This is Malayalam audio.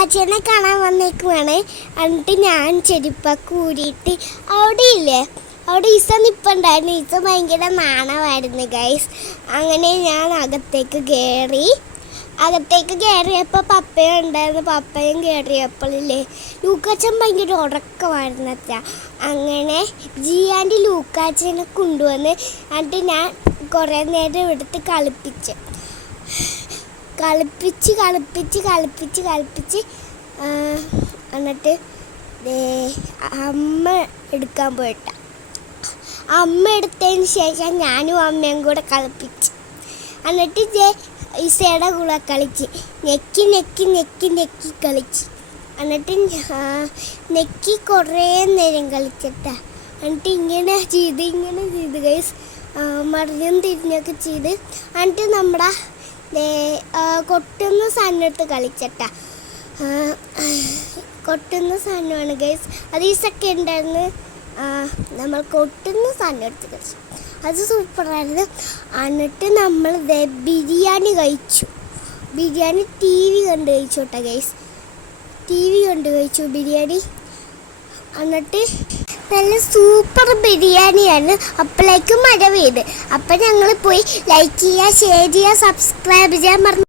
ലൂക്കാച്ചനെ കാണാൻ വന്നേക്കുവാണ്. എന്നിട്ട് ഞാൻ ചെരുപ്പൊക്കെ കൂടിയിട്ട് അവിടെ ഇല്ലേ അവിടെ ഈസ നിപ്പുണ്ടായിരുന്നു. ഈസ ഭയങ്കര നാണമായിരുന്നു ഗൈസ് അങ്ങനെ ഞാൻ അകത്തേക്ക് കയറി അകത്തേക്ക് കയറിയപ്പോൾ പപ്പയും ഉണ്ടായിരുന്നു. പപ്പയും കയറിയപ്പോഴില്ലേ ലൂക്കാച്ചൻ ഭയങ്കര ഉറക്കമായിരുന്നു അച്ഛാ. അങ്ങനെ ജിയാന്റെ ലൂക്കാച്ചനെ കൊണ്ടുവന്ന് എന്നിട്ട് ഞാൻ കുറേ നേരം എടുത്ത് കളിപ്പിച്ച്. കളിപ്പിച്ച് കളിപ്പിച്ച് കളിപ്പിച്ച് കളിപ്പിച്ച് എന്നിട്ട് അമ്മ എടുക്കാൻ പോയിട്ട. അമ്മ എടുത്തതിന് ശേഷം ഞാനും അമ്മയും കൂടെ കളിപ്പിച്ച്. എന്നിട്ട് ദേ ഇസയുടെ കൂടെ കളിച്ച്. ഞെക്കി ഞെക്കി ഞെക്കി ഞെക്കി കളിച്ച്. എന്നിട്ട് ഞെക്കി കുറേ നേരം കളിച്ചിട്ടാ. എന്നിട്ട് ഇങ്ങനെ ചെയ്ത് ഇങ്ങനെ ചെയ്ത് ഗൈസ് മറിഞ്ഞും തിരിഞ്ഞൊക്കെ ചെയ്ത്. എന്നിട്ട് നമ്മുടെ കൊട്ടുന്ന സാധനത്ത് കളിച്ചട്ട. കൊട്ടുന്ന സാധനമാണ് ഗൈസ് അത് ഈ ആ, നമ്മൾ കൊട്ടുന്ന സാധനം എടുത്ത് കളിച്ചു. അത് സൂപ്പറായിരുന്നു എന്നിട്ട് നമ്മൾ ബിരിയാണി കഴിച്ചു. ബിരിയാണി ടി വി കണ്ട് കഴിച്ചു കേട്ടോ ഗൈസ് ടി വി കണ്ട് കഴിച്ചു ബിരിയാണി. എന്നിട്ട് നല്ല സൂപ്പർ ബിരിയാണിയാണ്. അപ്പോഴേക്കും മഴ പെയ്ത്. അപ്പം ഞങ്ങൾ പോയി ലൈക്ക് ചെയ്യുക ഷെയർ ചെയ്യുക സബ്സ്ക്രൈബ് ചെയ്യാൻ മറന്നു